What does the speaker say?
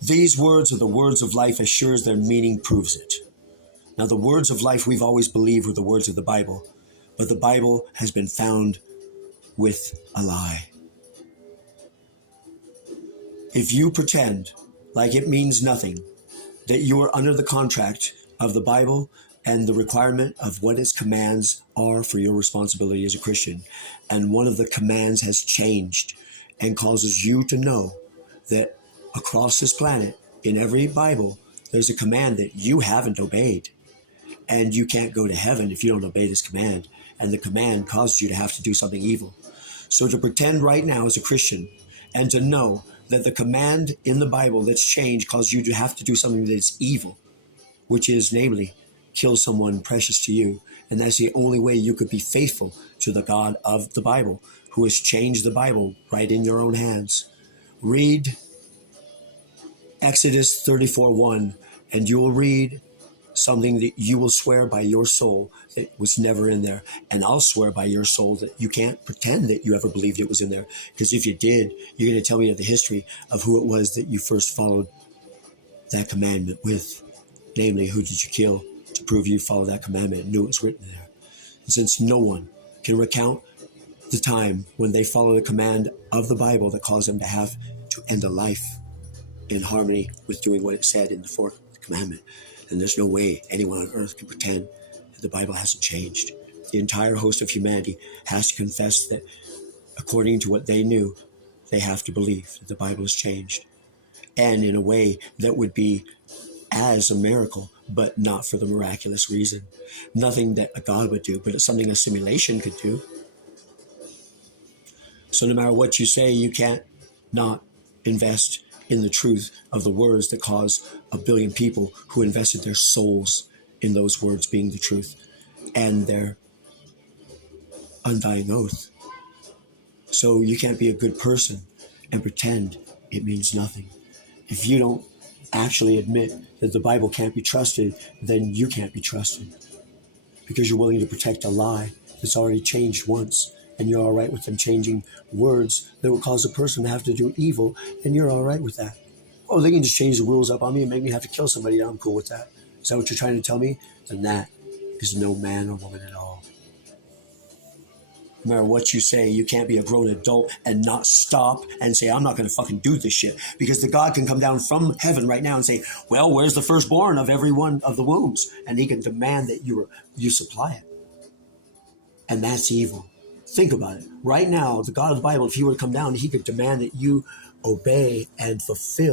These words are the words of life as sure as their meaning proves it. Now, the words of life we've always believed were the words of the Bible, but the Bible has been found with a lie. If you pretend like it means nothing, that you are under the contract of the Bible and the requirement of what its commands are for your responsibility as a Christian, and one of the commands has changed and causes you to know that across this planet, in every Bible, there's a command that you haven't obeyed, and you can't go to heaven if you don't obey this command, and the command causes you to have to do something evil. So to pretend right now as a Christian and to know that the command in the Bible that's changed causes you to have to do something that's evil, which is namely kill someone precious to you. And that's the only way you could be faithful to the God of the Bible, who has changed the Bible right in your own hands. Read Exodus 34:1, and you will read something that you will swear by your soul that was never in there. And I'll swear by your soul that you can't pretend that you ever believed it was in there. Because if you did, you're going to tell me the history of who it was that you first followed that commandment with. Namely, who did you kill to prove you followed that commandment and knew it was written there. And since no one can recount the time when they followed the command of the Bible that caused them to have to end a life in harmony with doing what it said in the fourth commandment, and there's no way anyone on earth can pretend that the Bible hasn't changed. The entire host of humanity has to confess that according to what they knew, they have to believe that the Bible has changed. And in a way that would be as a miracle, but not for the miraculous reason. Nothing that a God would do, but it's something a simulation could do. So no matter what you say, you can't not invest in the truth of the words that caused 1 billion people who invested their souls in those words being the truth and their undying oath. So you can't be a good person and pretend it means nothing. If you don't actually admit that the Bible can't be trusted, then you can't be trusted because you're willing to protect a lie that's already changed once. And you're all right with them changing words that will cause a person to have to do evil, and you're all right with that. Oh, they can just change the rules up on me and make me have to kill somebody. Yeah, I'm cool with that. Is that what you're trying to tell me? Then that is no man or woman at all. No matter what you say, you can't be a grown adult and not stop and say, I'm not going to fucking do this shit. Because the God can come down from heaven right now and say, well, where's the firstborn of every one of the wombs? And he can demand that you supply it. And that's evil. Think about it. Right now, the God of the Bible, if he were to come down, he could demand that you obey and fulfill